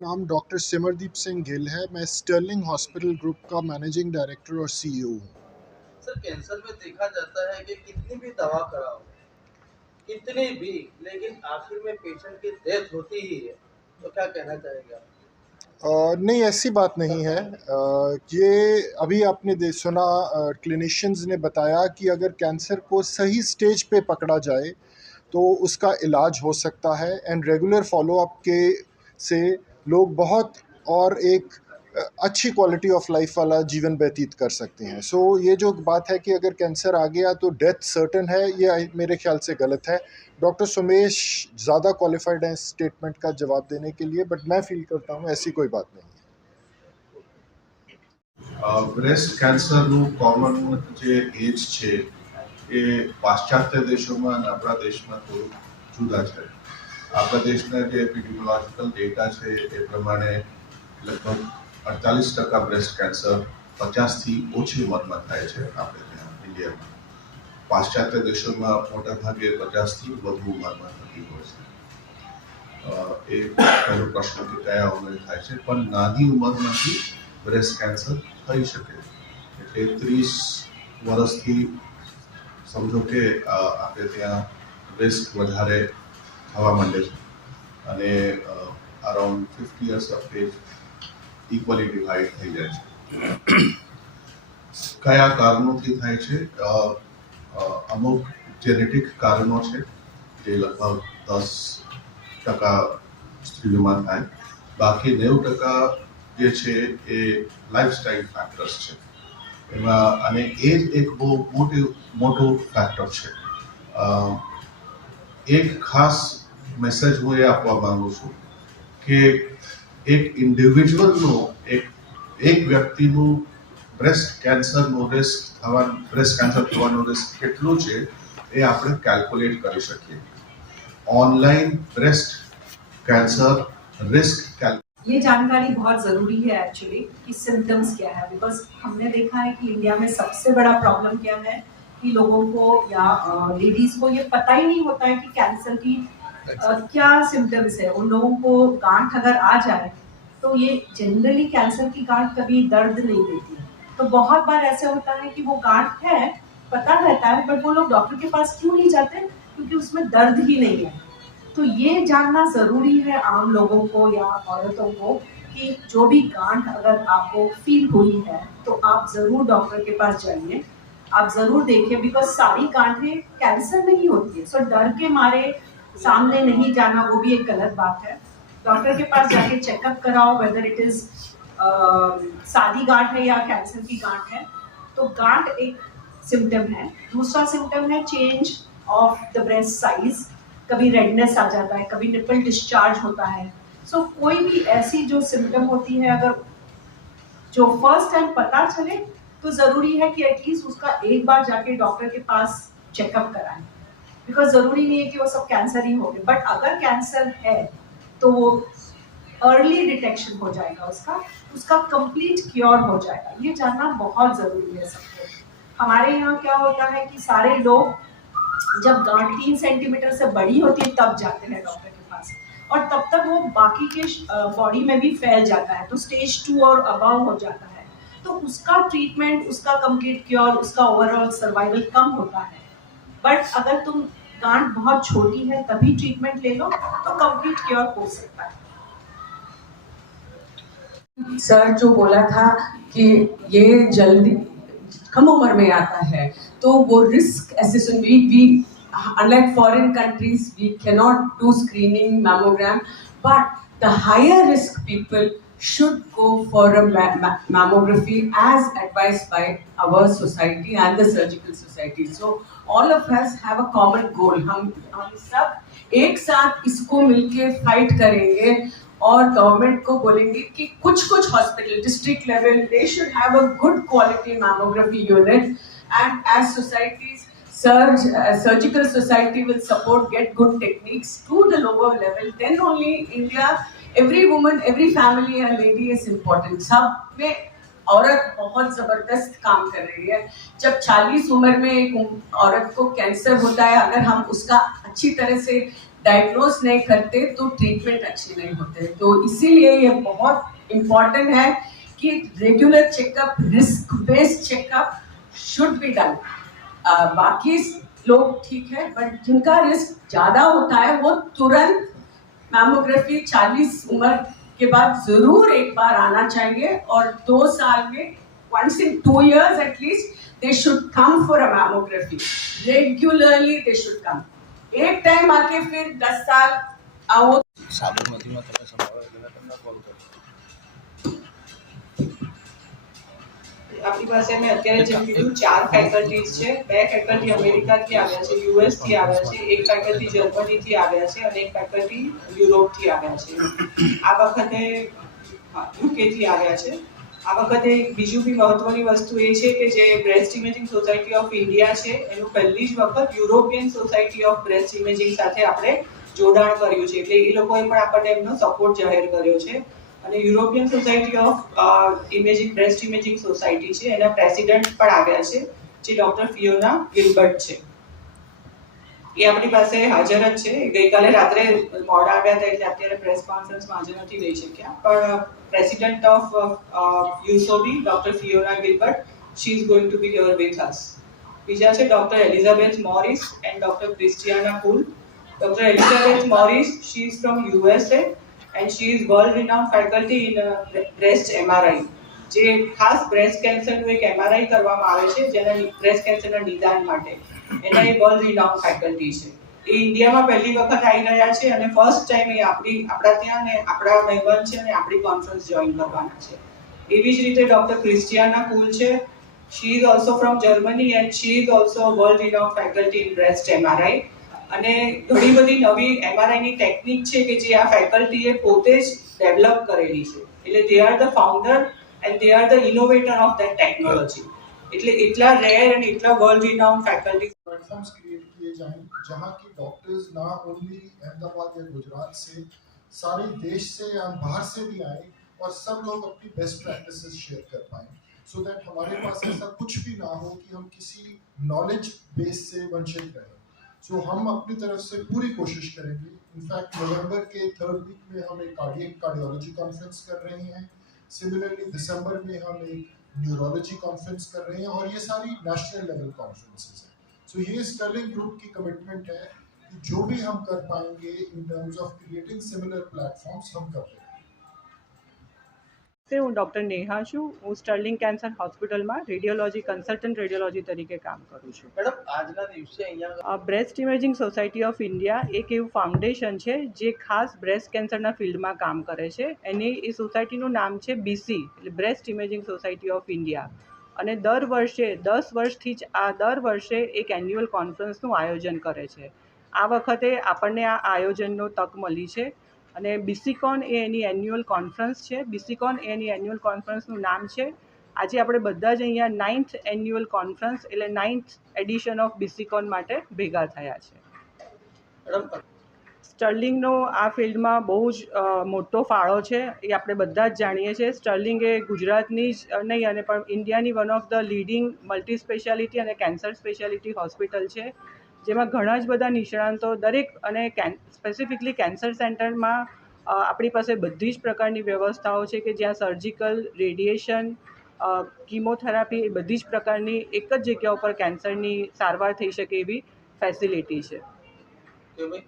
नाम डॉक्टर सिमरदीप सिंह गिल है। मैं स्टर्लिंग हॉस्पिटल ग्रुप का मैनेजिंग डायरेक्टर और सीईओ हूँ। सर कैंसर में देखा जाता है कि कितनी भी दवा कराओ, कितनी भी, लेकिन आखिर में पेशेंट की डेथ होती ही है। तो क्या कहना चाहेंगे आप? नहीं, ऐसी बात नहीं है। ये अभी आपने सुना, क्लिनिशियंस ने बताया कि अगर कैंसर को सही स्टेज पे पकड़ा जाए तो उसका इलाज हो सकता है एंड रेगुलर फॉलोअप के से लोग बहुत और एक अच्छी क्वालिटी ऑफ लाइफ वाला जीवन व्यतीत कर सकते हैं। सो ये जो बात है कि अगर कैंसर आ गया तो डेथ सर्टन है, ये मेरे ख्याल से गलत है। डॉक्टर सुमेश ज़्यादा क्वालिफाइड हैं इस स्टेटमेंट का जवाब देने के लिए, बट मैं फील करता हूँ ऐसी कोई बात नहीं है। બ્રેસ્ટ કેન્સરનું કોમન જે એજ છે એ પાશ્ચાત્ય દેશોમાં અને આપણા દેશમાં થોડું જુદા છે. આપણા દેશના જે એપિડેમિયોલોજીકલ ડેટા છે એ પ્રમાણે લગભગ 48% બ્રેસ્ટ કેન્સર 50થી ઓછી ઉંમરમાં થાય છે આપણે ત્યાં ઇન્ડિયામાં. પાશ્ચાત્ય દેશોમાં મોટાભાગે 50થી વધુ ઉંમરમાં થતી હોય છે. એ પહેલો પ્રશ્ન કે કયા ઉંમરે થાય છે, પણ નાની ઉંમરમાંથી બ્રેસ્ટ કેન્સર થઈ શકે. એટલે 30 વર્ષથી સમજો કે આપણે ત્યાં રિસ્ક વધારે થવા માંડે છે અને અરાઉન્ડ 50 years of age equally divide થઈ જાય છે. કયા કારણોથી થાય છે? અમુક જેનેટિક કારણો છે જે લગભગ 10% સ્ત્રીઓમાં થાય. બાકી 90% જે છે એ લાઇફસ્ટાઇલ ફેક્ટર્સ છે એમાં, અને એ જ એક બહુ મોટું ફેક્ટર છે. એક ખાસ મેસેજ હું એ આપવા માંગુ છું કે એક ઇન્ડિવિજ્યુઅલનું એક વ્યક્તિનું બ્રેસ્ટ કેન્સરનું રિસ્ક કેટલું છે એ આપણે કેલ્ક્યુલેટ કરી શકીએ. ऑनलाइन ब्रेस्ट कैंसर रिस्क ये जानकारी बहुत ज़रूरी है एक्चुअली कि सिम्टम्स क्या है, बिकॉज हमने देखा है कि इंडिया में सबसे बड़ा प्रॉब्लम क्या है कि लोगों को या लेडीज़ को ये पता ही नहीं होता है कि कैंसर की क्या सिम्टम्स है। उन लोगों को गांठ अगर आ जाए तो ये जनरली कैंसर की गांठ कभी दर्द नहीं देती है। तो बहुत बार ऐसे होता है कि वो गांठ है, पता रहता है, बट वो लोग डॉक्टर के पास क्यों नहीं जाते? क्योंकि उसमें दर्द ही नहीं है। तो ये जानना ज़रूरी है आम लोगों को या औरतों को कि जो भी गांठ अगर आपको फील हुई है तो आप ज़रूर डॉक्टर के पास जाइए, आप ज़रूर देखिए, बिकॉज सारी गांठें कैंसर नहीं होती है। सो डर के मारे सामने नहीं जाना वो भी एक गलत बात है। डॉक्टर के पास जाके चेकअप कराओ, वेदर इट इज़ सादी गांठ है या कैंसर की गांठ है। तो गांठ एक सिम्टम है। दूसरा सिम्टम है change of the breast size. कभी रेडनेस आ जाता है, कभी निपल डिस्चार्ज होता है। सो कोई भी ऐसी जो सिम्टम होती है, अगर जो फर्स्ट टाइम पता चले तो ज़रूरी है कि एटलीस्ट उसका एक बार जाके डॉक्टर के पास चेकअप कराएं, बिकॉज ज़रूरी नहीं है कि वो सब कैंसर ही हो गए, बट अगर कैंसर है तो वो अर्ली डिटेक्शन हो जाएगा, उसका कंप्लीट क्योर हो जाएगा। ये जानना बहुत ज़रूरी है सबको। हमारे यहाँ क्या होता है कि सारे लोग जब गांठ 3 सेंटीमीटर से बड़ी होती है तब जाते हैं डॉक्टर के पास, और तब तक वो बाकी के बॉडी में भी फैल जाता है, तो स्टेज 2 और अबव हो जाता है। तो उसका ट्रीटमेंट, उसका कंप्लीट क्योर, उसका ओवरऑल सर्वाइवल कम होता है। बट अगर तुम गांठ बहुत छोटी है तभी ट्रीटमेंट ले लो तो कंप्लीट क्योर हो सकता है। सर जो बोला था कि ये जल्दी कम उम्र में आता है, तो वो risk assessment we unlike foreign countries we cannot do screening mammogram, but the higher risk people should go for a mammography as advised by our society and the surgical society. So all of us have a common goal. हम सब एक साथ इसको मिलके फाइट करेंगे और गवर्नमेंट को बोलेंगे कि कुछ hospital district level they should have a good quality mammography unit, and as societies surgical society will support, get good techniques to the lower level, then only India, every woman, every family and lady is important. सब में औरत बहुत ज़बरदस्त काम कर रही है। जब 40 उम्र में एक औरत को कैंसर होता है, अगर हम उसका अच्छी तरह से डायग्नोज नहीं करते तो ट्रीटमेंट अच्छे नहीं होते। तो इसीलिए ये बहुत इम्पोर्टेंट है कि regular checkup, risk based checkup should be done. बाकी लोग ठीक है, बट जिनका रिस्क ज़्यादा होता है वो तुरंत मैमोग्राफी 40 उम्र के बाद ज़रूर एक बार आना चाहिए, और 2 साल में once in 2 years at least they should come for a mammography. Regularly they should come. एक टाइम आके फिर 10 साल आओ। સાબરમતીમાં તમે સંભાળો એટલે તમને કોલ કર્યો। આપણી પાસે અમે અત્યારે જેમ કીધું 4 ફેકલ્ટીઝ છે, 2 ફેકલ્ટી અમેરિકાથી આવ્યા છે, યુએસથી આવ્યા છે, એક ફેકલ્ટી જર્મનીથી આવ્યા છે અને એક ફેકલ્ટી યુરોપથી આવ્યા છે। આ વખતે યુકેથી આવ્યા છે। આ વખતે બીજું બી મહત્વની વસ્તુ એ છે કે જે breast imaging society of India છે એનું પહેલી જ વખત European society of breast imaging સાથે આપણે જોડાણ કર્યું છે, એટલે એ લોકોએ પણ આપણને એમનો સપોર્ટ જાહેર કર્યો છે। અને European society of imaging breast imaging society છે એના પ્રેસિડેન્ટ પણ આવ્યા છે, જે ડોક્ટર ફિયોના ગિલબર્ટ છે। એ આપણી પાસે હાજર જ છે। ગઈકાલે રાત્રે મોડા આવ્યા હતા એટલે અત્યારે પ્રેસ કોન્ફરન્સમાં હાજર નથી રહી શક્યા, પણ પ્રેસિડેન્ટ ઓફ યુસોબી doctor Fiona Gilbert, she is going to be here with us. બીજા છે doctor Elizabeth Morris and doctor Christiana કુલ। Doctor Elizabeth Morris, she is from USA and she is world renowned faculty in breast MRI, જે ખાસ બ્રેસ્ટ કેન્સરનું એક MRI કરવામાં આવે છે જેના બ્રેસ્ટ કેન્સરના નિદાન માટે, એના એ વર્લ્ડ રિનાઉન્ડ ફેકલ્ટી છે। એ ઇન્ડિયામાં પહેલી વખત આવી રહ્યા છે અને ફર્સ્ટ ટાઈમ એ આપણા ત્યાં ને આપણા મહેમાન છે અને આપણી કોન્ફરન્સ જોઈન કરવાના છે। એવી જ રીતે ડોક્ટર ક્રિસ્ટિયાના કુલ છે, she is also from Germany and she is also a world renowned faculty in breast MRI। અને ઘણી બધી નવી એમઆરઆઈની ટેકનિક છે કે જે આ ફેકલ્ટીએ પોતે જ ડેવલપ કરેલી છે, એટલે they are the founder and they are the innovator of that technology. એટલે એટલા રેર અને એટલા world renowned faculty platforms create किए जाएं जहां की डॉक्टर्स ना ओनली अहमदाबाद या गुजरात से, सारे देश से या बाहर से भी आए और सब लोग अपनी बेस्ट प्रैक्टिसेस शेयर कर पाएं, सो दैट हमारे पास ऐसा कुछ भी ना हो कि हम किसी नॉलेज बेस से वंचित रहें। सो हम अपनी तरफ से पूरी कोशिश करेंगे। इनफैक्ट नवंबर के 3rd वीक में हम एक कार्डियोलॉजी कॉन्फ्रेंस कर रहे हैं। सिमिलरली दिसंबर में हम एक न्यूरोलॉजी कॉन्फ्रेंस कर रहे हैं, और ये सारी नेशनल लेवल कॉन्फ्रेंसेस हैं। सो ये स्टर्लिंग ग्रुप की कमिटमेंट है कि जो भी हम कर पाएंगे in terms of creating similar platforms हम कर रहे हैं। હું ડૉક્ટર નેહા છું। હું સ્ટર્લિંગ કેન્સર હોસ્પિટલમાં રેડિયોલોજી કન્સલ્ટન્ટ રેડિયોલોજી તરીકે કામ કરું છું। મેડમ આજના દિવસે અહીંયા breast imaging society of India એક એવું ફાઉન્ડેશન છે જે ખાસ બ્રેસ્ટ કેન્સરના ફિલ્ડમાં કામ કરે છે। એની એ સોસાયટીનું નામ છે BC, એટલે breast imaging society of India. અને દર વર્ષે 10 વર્ષથી જ દર વર્ષે એક એન્યુઅલ કોન્ફરન્સનું આયોજન કરે છે। આ વખતે આપણને આ આયોજનનો તક મળી છે અને BCCON એ એની એન્યુઅલ કોન્ફરન્સ છે। BCCON એ એની એન્યુઅલ કોન્ફરન્સનું નામ છે। આજે આપણે બધા જ અહીંયા 9th એન્યુઅલ કોન્ફરન્સ એટલે 9th એડિશન ઓફ BCCON માટે ભેગા થયા છે। મેડમ સ્ટર્લિંગનો આ ફિલ્ડમાં બહુ જ મોટો ફાળો છે, એ આપણે બધા જ જાણીએ છીએ। સ્ટર્લિંગ એ ગુજરાતની જ નહીં અને પણ ઇન્ડિયાની one of the leading multi speciality અને કેન્સર સ્પેશિયાલિટી હોસ્પિટલ છે, જેમાં ઘણા જ બધા નિષ્ણાંતો દરેક અને સ્પેસિફિકલી કેન્સર સેન્ટરમાં આપણી પાસે બધી જ પ્રકારની વ્યવસ્થાઓ છે કે જ્યાં સર્જિકલ, રેડિયેશન, કીમોથેરાપી એ બધી જ પ્રકારની એક જ જગ્યા ઉપર કેન્સરની સારવાર થઈ શકે એવી ફેસિલિટી છે। કે ભાઈ